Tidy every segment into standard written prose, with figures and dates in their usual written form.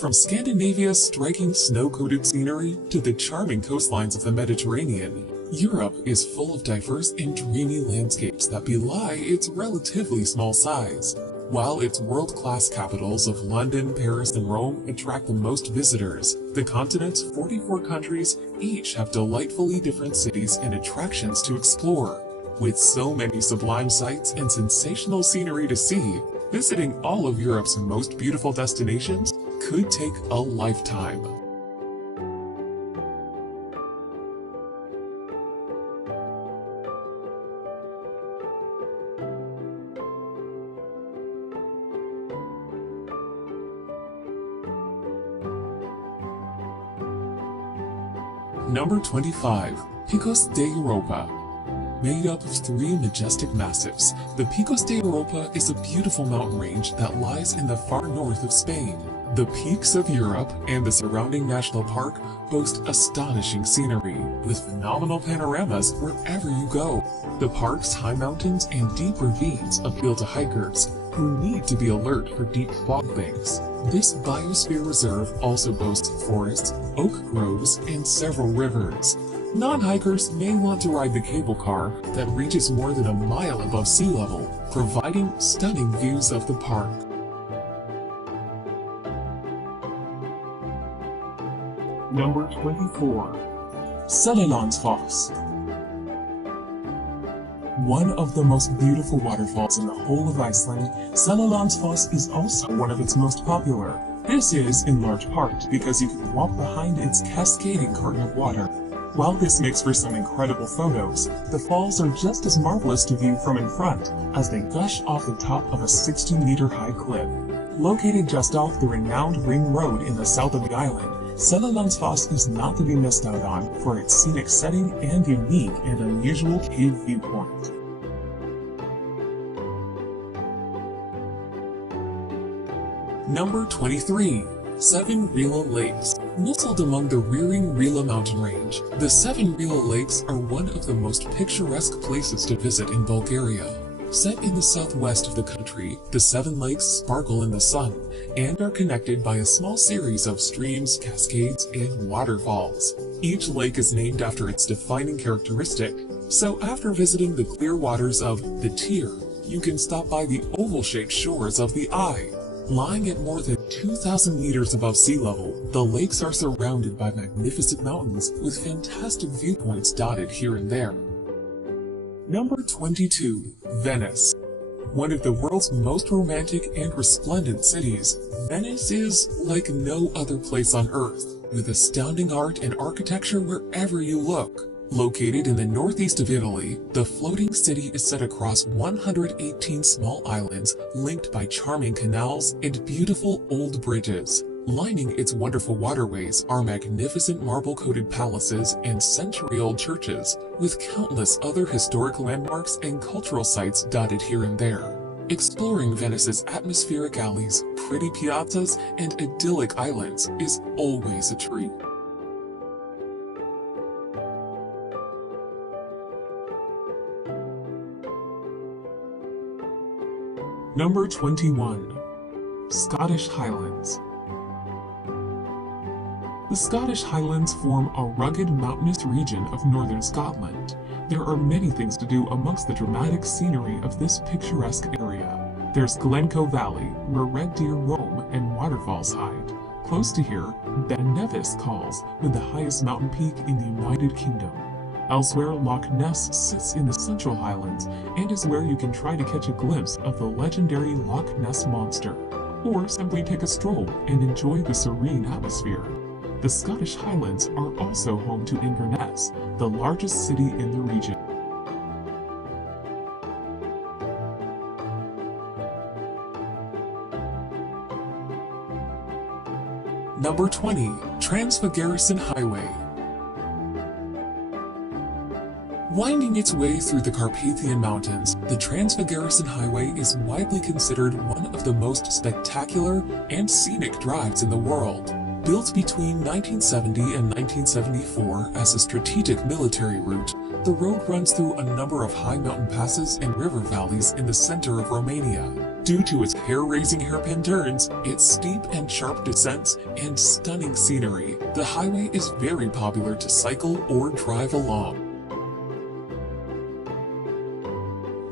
From Scandinavia's striking snow-coated scenery to the charming coastlines of the Mediterranean, Europe is full of diverse and dreamy landscapes that belie its relatively small size. While its world-class capitals of London, Paris, and Rome attract the most visitors, the continent's 44 countries each have delightfully different cities and attractions to explore. With so many sublime sights and sensational scenery to see, visiting all of Europe's most beautiful destinations could take a lifetime. Number 25. Picos de Europa. Made up of three majestic massifs, the Picos de Europa is a beautiful mountain range that lies in the far north of Spain. The peaks of Europe and the surrounding national park boast astonishing scenery, with phenomenal panoramas wherever you go. The park's high mountains and deep ravines appeal to hikers, who need to be alert for deep fog banks. This biosphere reserve also boasts forests, oak groves, and several rivers. Non-hikers may want to ride the cable car that reaches more than a mile above sea level, providing stunning views of the park. Number 24. Seljalandsfoss. One of the most beautiful waterfalls in the whole of Iceland, Seljalandsfoss is also one of its most popular. This is, in large part, because you can walk behind its cascading curtain of water. While this makes for some incredible photos, the falls are just as marvelous to view from in front, as they gush off the top of a 60-meter-high cliff. Located just off the renowned Ring Road in the south of the island, Seljalandsfoss is not to be missed out on for its scenic setting and unique and unusual cave viewpoint. Number 23. Seven Rila Lakes. Nestled among the rearing Rila mountain range, the Seven Rila Lakes are one of the most picturesque places to visit in Bulgaria. Set in the southwest of the country, the seven lakes sparkle in the sun and are connected by a small series of streams, cascades, and waterfalls. Each lake is named after its defining characteristic, so after visiting the clear waters of the Tyr, you can stop by the oval-shaped shores of the Eye. Lying at more than 2,000 meters above sea level, the lakes are surrounded by magnificent mountains with fantastic viewpoints dotted here and there. Number 22. Venice. One of the world's most romantic and resplendent cities, Venice is like no other place on Earth, with astounding art and architecture wherever you look. Located in the northeast of Italy, the floating city is set across 118 small islands linked by charming canals and beautiful old bridges. Lining its wonderful waterways are magnificent marble-coated palaces and century-old churches, with countless other historic landmarks and cultural sites dotted here and there. Exploring Venice's atmospheric alleys, pretty piazzas, and idyllic islands is always a treat. Number 21. Scottish Highlands. The Scottish Highlands form a rugged mountainous region of northern Scotland. There are many things to do amongst the dramatic scenery of this picturesque area. There's Glencoe Valley, where red deer roam and waterfalls hide. Close to here, Ben Nevis calls, with the highest mountain peak in the United Kingdom. Elsewhere, Loch Ness sits in the Central Highlands and is where you can try to catch a glimpse of the legendary Loch Ness Monster, or simply take a stroll and enjoy the serene atmosphere. The Scottish Highlands are also home to Inverness, the largest city in the region. Number 20. Trans-Fagarasin Highway. Winding its way through the Carpathian Mountains, the Trans-Fagarasin Highway is widely considered one of the most spectacular and scenic drives in the world. Built between 1970 and 1974 as a strategic military route, The road runs through a number of high mountain passes and river valleys in the center of Romania. Due to its hair-raising hairpin turns, its steep and sharp descents, and stunning scenery, the highway is very popular to cycle or drive along.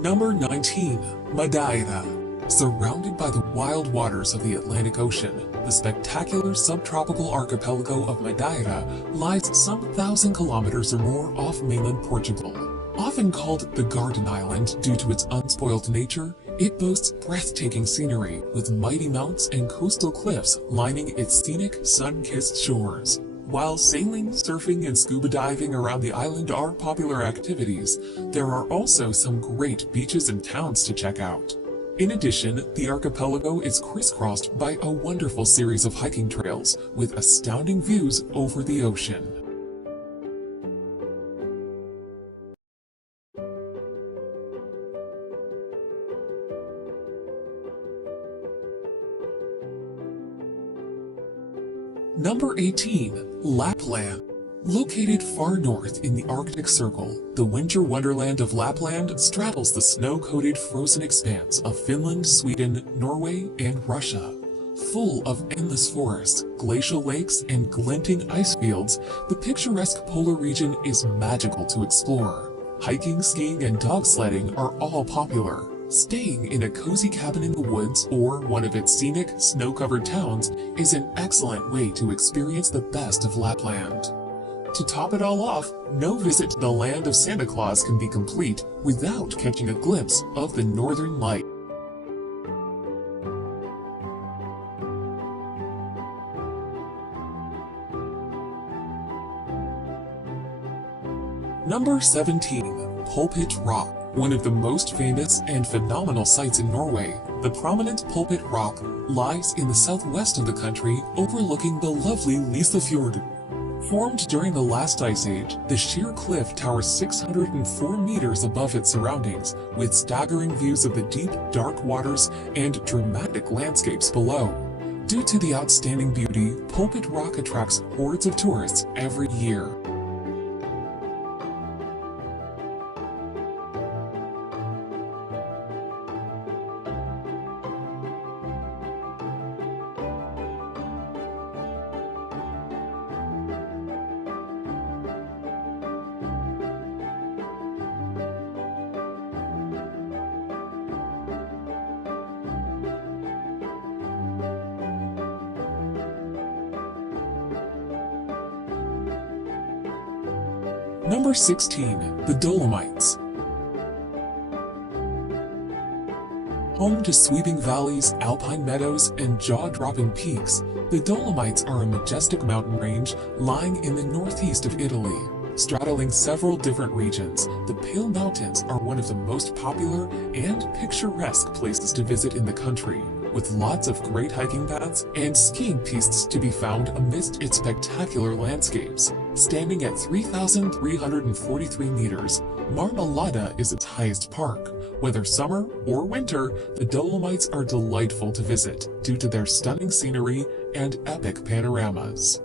Number 19. Madeira. Surrounded by the wild waters of the Atlantic Ocean, the spectacular subtropical archipelago of Madeira lies some 1,000 kilometers or more off mainland Portugal. Often called the Garden Island due to its unspoiled nature, it boasts breathtaking scenery with mighty mounts and coastal cliffs lining its scenic, sun-kissed shores. While sailing, surfing, and scuba diving around the island are popular activities, there are also some great beaches and towns to check out. In addition, the archipelago is crisscrossed by a wonderful series of hiking trails with astounding views over the ocean. Number 18. Lapland. Located far north in the Arctic Circle, the winter wonderland of Lapland straddles the snow-coated frozen expanse of Finland, Sweden, Norway, and Russia. Full of endless forests, glacial lakes, and glinting ice fields, the picturesque polar region is magical to explore. Hiking, skiing, and dog sledding are all popular. Staying in a cozy cabin in the woods or one of its scenic, snow-covered towns is an excellent way to experience the best of Lapland. To top it all off, no visit to the land of Santa Claus can be complete without catching a glimpse of the Northern Light. Number 17. Pulpit Rock. One of the most famous and phenomenal sights in Norway, the prominent Pulpit Rock lies in the southwest of the country overlooking the lovely Lysefjord. Formed during the last ice age, the sheer cliff towers 604 meters above its surroundings, with staggering views of the deep, dark waters and dramatic landscapes below. Due to the outstanding beauty, Pulpit Rock attracts hordes of tourists every year. Number 16. The Dolomites. Home to sweeping valleys, alpine meadows, and jaw-dropping peaks, the Dolomites are a majestic mountain range lying in the northeast of Italy. Straddling several different regions, the Pale Mountains are one of the most popular and picturesque places to visit in the country, with lots of great hiking paths and skiing pistes to be found amidst its spectacular landscapes. Standing at 3,343 meters, Marmolada is its highest park. Whether summer or winter, the Dolomites are delightful to visit due to their stunning scenery and epic panoramas.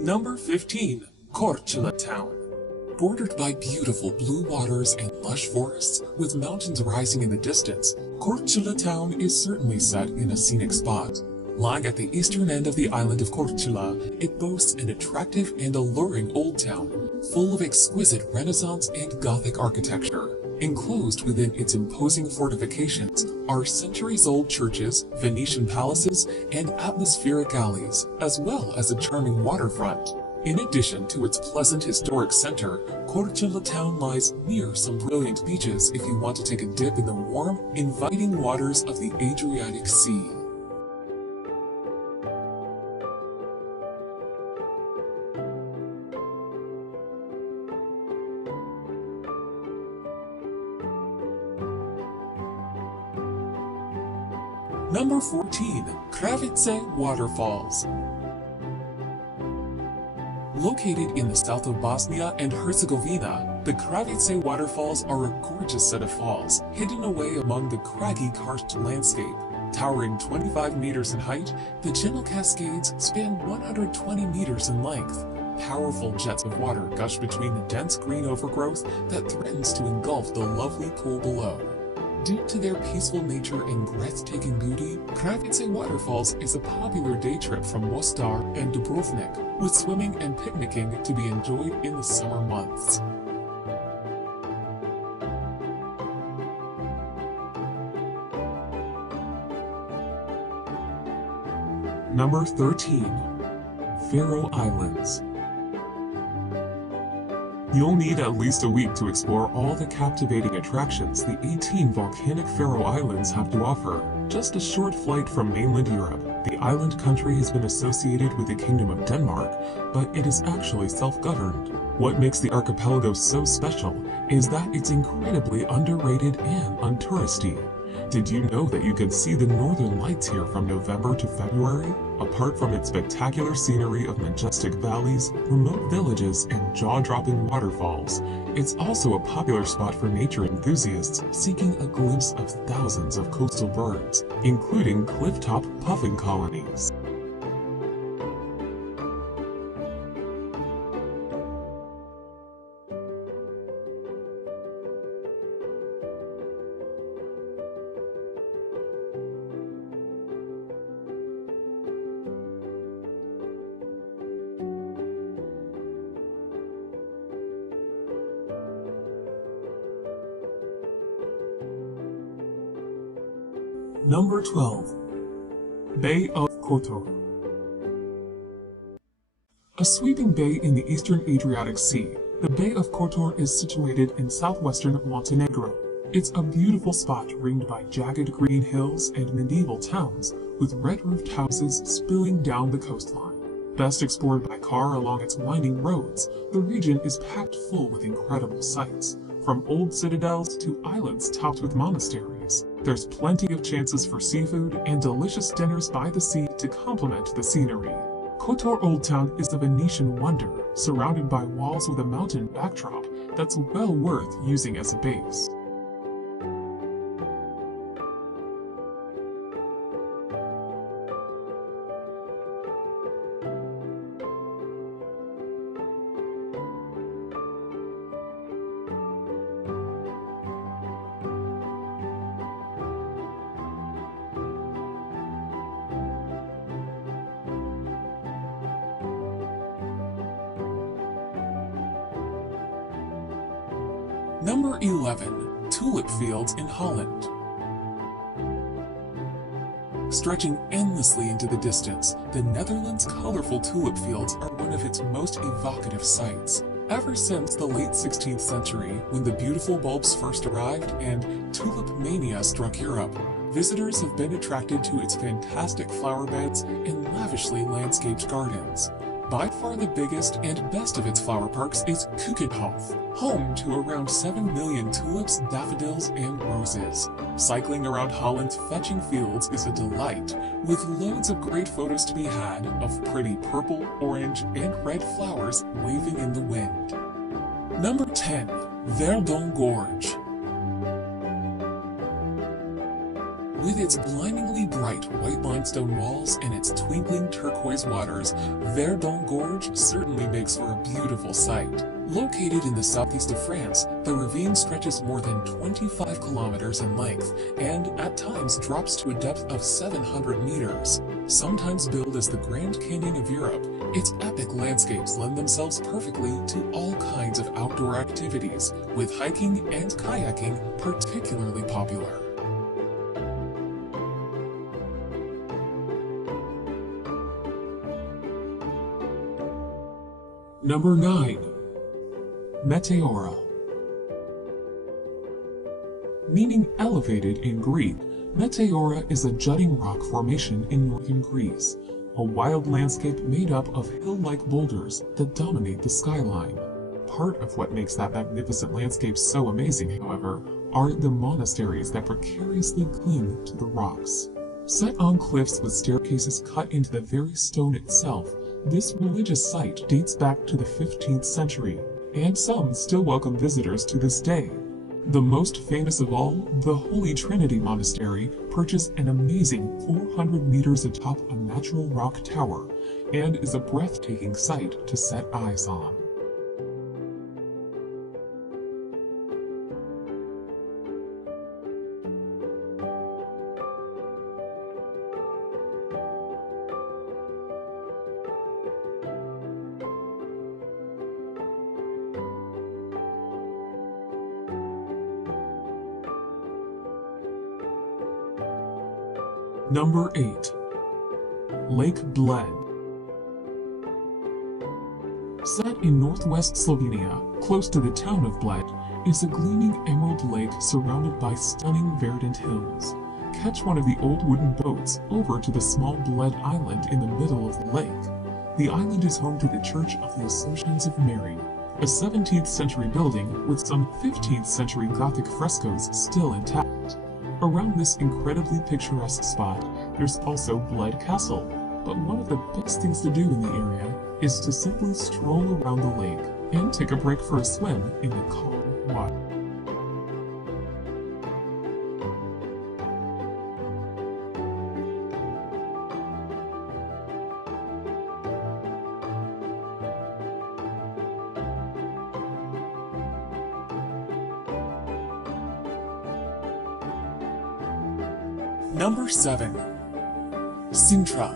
Number 15. Korčula Town. Bordered by beautiful blue waters and lush forests, with mountains rising in the distance, Korčula Town is certainly set in a scenic spot. Lying at the eastern end of the island of Korčula, it boasts an attractive and alluring old town, full of exquisite Renaissance and Gothic architecture. Enclosed within its imposing fortifications are centuries-old churches, Venetian palaces, and atmospheric alleys, as well as a charming waterfront. In addition to its pleasant historic center, Korčula Town lies near some brilliant beaches if you want to take a dip in the warm, inviting waters of the Adriatic Sea. Number 14. Kravice Waterfalls. Located in the south of Bosnia and Herzegovina, the Kravice Waterfalls are a gorgeous set of falls, hidden away among the craggy karst landscape. Towering 25 meters in height, the gentle cascades span 120 meters in length. Powerful jets of water gush between the dense green overgrowth that threatens to engulf the lovely pool below. Due to their peaceful nature and breathtaking beauty, Kravice Waterfalls is a popular day trip from Mostar and Dubrovnik, with swimming and picnicking to be enjoyed in the summer months. Number 13. Faroe Islands. You'll need at least a week to explore all the captivating attractions the 18 volcanic Faroe Islands have to offer. Just a short flight from mainland Europe, the island country has been associated with the Kingdom of Denmark, but it is actually self-governed. What makes the archipelago so special is that it's incredibly underrated and untouristy. Did you know that you can see the northern lights here from November to February? Apart from its spectacular scenery of majestic valleys, remote villages, and jaw-dropping waterfalls, it's also a popular spot for nature enthusiasts seeking a glimpse of thousands of coastal birds, including cliff-top puffin colonies. Number 12. Bay of Kotor. A sweeping bay in the eastern Adriatic Sea, the Bay of Kotor is situated in southwestern Montenegro. It's a beautiful spot ringed by jagged green hills and medieval towns, with red-roofed houses spilling down the coastline. Best explored by car along its winding roads, the region is packed full with incredible sights. From old citadels to islands topped with monasteries, there's plenty of chances for seafood and delicious dinners by the sea to complement the scenery. Kotor Old Town is a Venetian wonder, surrounded by walls with a mountain backdrop that's well worth using as a base. Number 11. Tulip Fields in Holland. Stretching endlessly into the distance, the Netherlands' colorful tulip fields are one of its most evocative sights. Ever since the late 16th century, when the beautiful bulbs first arrived and tulip mania struck Europe, visitors have been attracted to its fantastic flower beds and lavishly landscaped gardens. By far the biggest and best of its flower parks is Keukenhof, home to around 7 million tulips, daffodils, and roses. Cycling around Holland's fetching fields is a delight, with loads of great photos to be had of pretty purple, orange, and red flowers waving in the wind. Number 10. Verdon Gorge. With its blindingly bright white limestone walls and its twinkling turquoise waters, Verdon Gorge certainly makes for a beautiful sight. Located in the southeast of France, the ravine stretches more than 25 kilometers in length and at times drops to a depth of 700 meters. Sometimes billed as the Grand Canyon of Europe, its epic landscapes lend themselves perfectly to all kinds of outdoor activities, with hiking and kayaking particularly popular. Number 9. Meteora. Meaning elevated in Greek, Meteora is a jutting rock formation in northern Greece, a wild landscape made up of hill-like boulders that dominate the skyline. Part of what makes that magnificent landscape so amazing, however, are the monasteries that precariously cling to the rocks. Set on cliffs with staircases cut into the very stone itself, This religious site dates back to the 15th century, and some still welcome visitors to this day. The most famous of all, the Holy Trinity Monastery, perches an amazing 400 meters atop a natural rock tower, and is a breathtaking sight to set eyes on. Number 8. Lake Bled. Set in northwest Slovenia, close to the town of Bled, is a gleaming emerald lake surrounded by stunning verdant hills. Catch one of the old wooden boats over to the small Bled Island in the middle of the lake. The island is home to the Church of the Assumptions of Mary, a 17th century building with some 15th century Gothic frescoes still intact. Around this incredibly picturesque spot, there's also Bled Castle, but one of the best things to do in the area is to simply stroll around the lake and take a break for a swim in the calm water. Number 7. Sintra.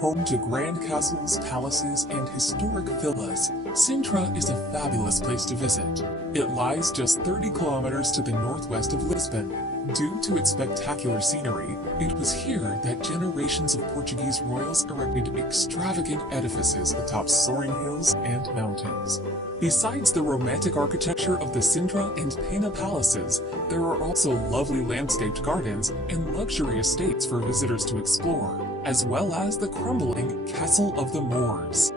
Home to grand castles, palaces, and historic villas, Sintra is a fabulous place to visit. It lies just 30 kilometers to the northwest of Lisbon. Due to its spectacular scenery, it was here that generations of Portuguese royals erected extravagant edifices atop soaring hills and mountains. Besides the romantic architecture of the Sintra and Pena palaces, there are also lovely landscaped gardens and luxury estates for visitors to explore, as well as the crumbling Castle of the Moors.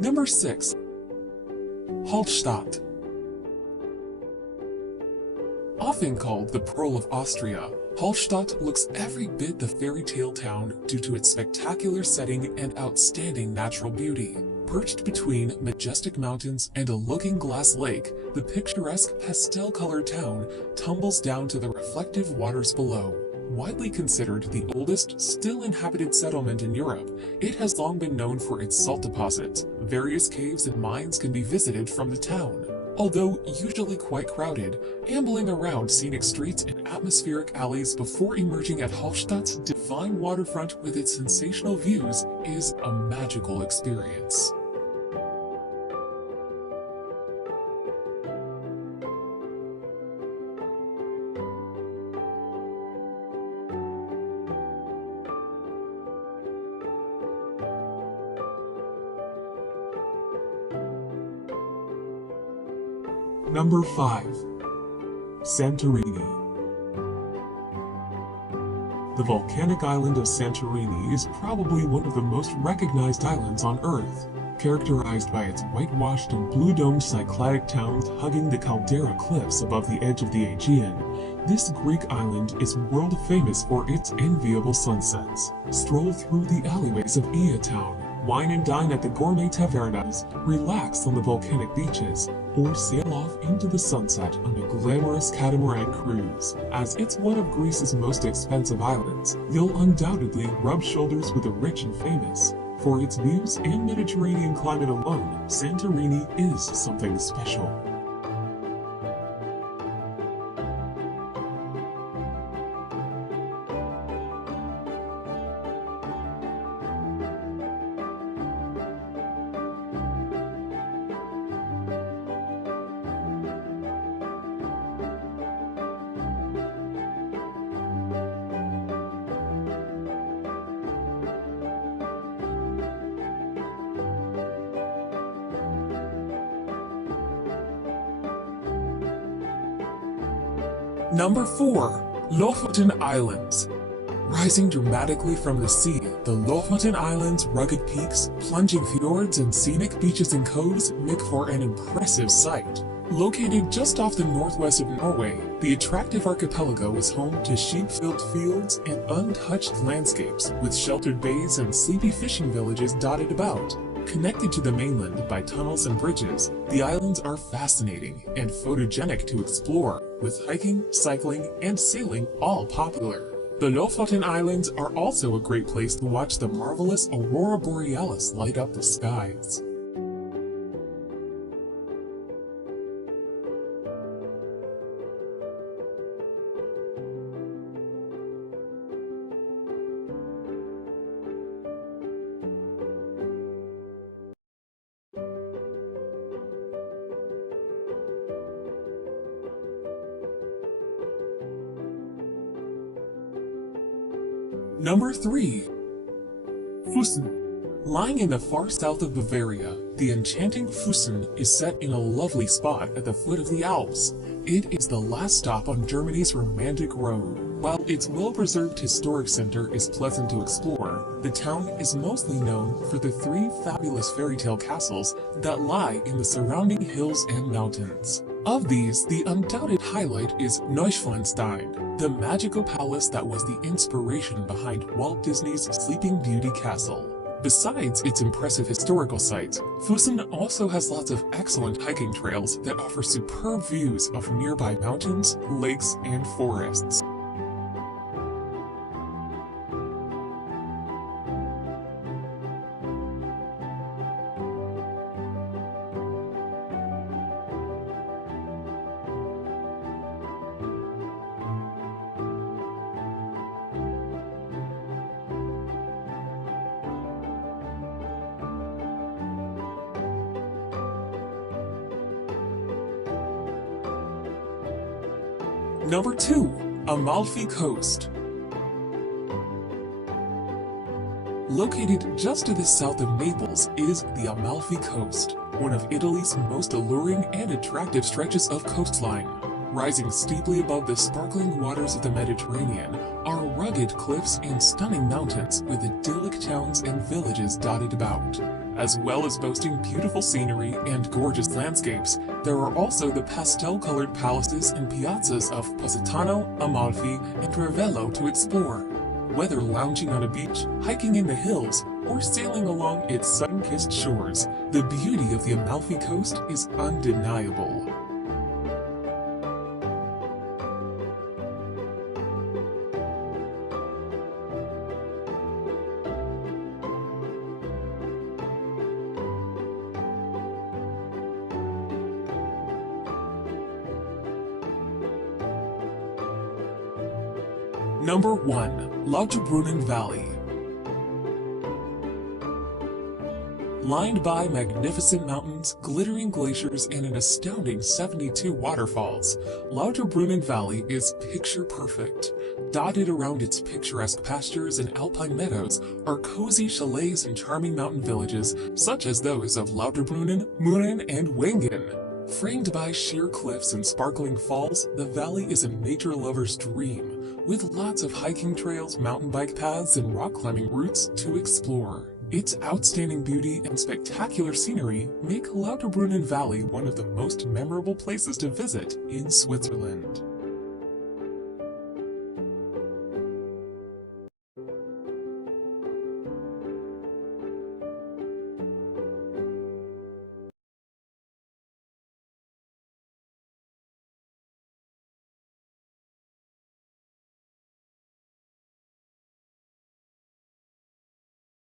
Number 6. Hallstatt. Often called the Pearl of Austria, Hallstatt looks every bit the fairy tale town due to its spectacular setting and outstanding natural beauty. Perched between majestic mountains and a looking-glass lake, the picturesque pastel-colored town tumbles down to the reflective waters below. Widely considered the oldest still inhabited settlement in Europe, it has long been known for its salt deposits. Various caves and mines can be visited from the town. Although usually quite crowded, ambling around scenic streets and atmospheric alleys before emerging at Hallstatt's divine waterfront with its sensational views is a magical experience. Number 5. Santorini. The volcanic island of Santorini is probably one of the most recognized islands on Earth, characterized by its whitewashed and blue-domed Cycladic towns hugging the caldera cliffs above the edge of the Aegean. This Greek island is world famous for its enviable sunsets. Stroll through the alleyways of Ia town, wine and dine at the gourmet tavernas, relax on the volcanic beaches, or sail off into the sunset on a glamorous catamaran cruise. As it's one of Greece's most expensive islands, you'll undoubtedly rub shoulders with the rich and famous. For its views and Mediterranean climate alone, Santorini is something special. Number 4. Lofoten Islands. Rising dramatically from the sea, the Lofoten Islands' rugged peaks, plunging fjords, and scenic beaches and coves make for an impressive sight. Located just off the northwest of Norway, the attractive archipelago is home to sheep-filled fields and untouched landscapes, with sheltered bays and sleepy fishing villages dotted about. Connected to the mainland by tunnels and bridges, the islands are fascinating and photogenic to explore, with hiking, cycling, and sailing all popular. The Lofoten Islands are also a great place to watch the marvelous aurora borealis light up the skies. Number 3. Fussen. Lying in the far south of Bavaria, the enchanting Fussen is set in a lovely spot at the foot of the Alps. It is the last stop on Germany's romantic road. While its well-preserved historic center is pleasant to explore, the town is mostly known for the 3 fabulous fairy tale castles that lie in the surrounding hills and mountains. Of these, the undoubted highlight is Neuschwanstein, the magical palace that was the inspiration behind Walt Disney's Sleeping Beauty castle. Besides its impressive historical sites, Fussen also has lots of excellent hiking trails that offer superb views of nearby mountains, lakes, and forests. Number 2. Amalfi Coast. Located just to the south of Naples is the Amalfi Coast, one of Italy's most alluring and attractive stretches of coastline. Rising steeply above the sparkling waters of the Mediterranean are rugged cliffs and stunning mountains with idyllic towns and villages dotted about. As well as boasting beautiful scenery and gorgeous landscapes, there are also the pastel-colored palaces and piazzas of Positano, Amalfi, and Ravello to explore. Whether lounging on a beach, hiking in the hills, or sailing along its sun-kissed shores, the beauty of the Amalfi Coast is undeniable. Number 1. Lauterbrunnen Valley. Lined by magnificent mountains, glittering glaciers, and an astounding 72 waterfalls, Lauterbrunnen Valley is picture-perfect. Dotted around its picturesque pastures and alpine meadows are cozy chalets and charming mountain villages, such as those of Lauterbrunnen, Mürren, and Wengen. Framed by sheer cliffs and sparkling falls, the valley is a nature lover's dream, with lots of hiking trails, mountain bike paths, and rock climbing routes to explore. Its outstanding beauty and spectacular scenery make Lauterbrunnen Valley one of the most memorable places to visit in Switzerland.